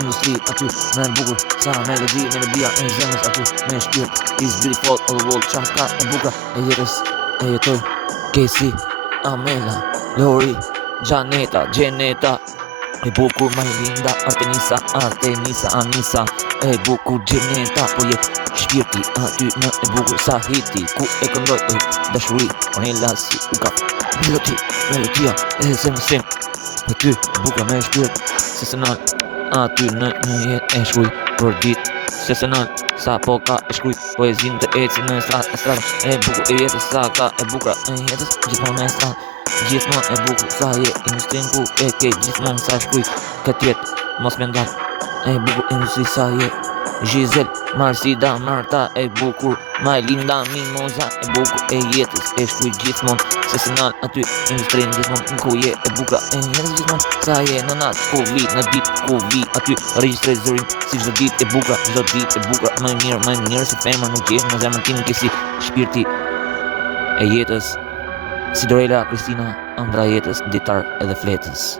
industri aty me bukur sa melodia e zemrës aty me shpirt is beautiful all the world qa ka e bukur e jetës e jetoj Kesi, Amela, Lori, Gjaneta, Gjeneta e bukur Majlinda, Artenisa, Anisa e bukur Gjeneta po jet shpirti aty në e bukur Sahiti ku e këndoj e dashuri Ornella si u ka melodia e zemrës tim e ty bukur me shpirt sesenal aty në jetë e shkuj për dit sesenal sa po ka e shkuj poezin të eci në stradë e bukur e jetës sa ka e bukra e jetës gjithmonë e stradë gjithmonë e bukur sa je industrin ku e ke gjithmonë sa shkuj këtë jetë mos me ndan e bukur industri sa je Giselle, Marsida, Marta e bukur Majlinda, Mimoza e bukur e jetës e shkuj gjithmonë sesenal aty industrin gjithmonë ku je e bukra e jetës gjithmonë sa je në natë ku vi në ditë ku vi aty regjistrej zërin si çdo ditë e bukra çdo ditë e bukra më mirë se femra nuk je në zemrën time ke si shpirti e jetës si Dorela Kristina ëndra jetës ditar edhe fletës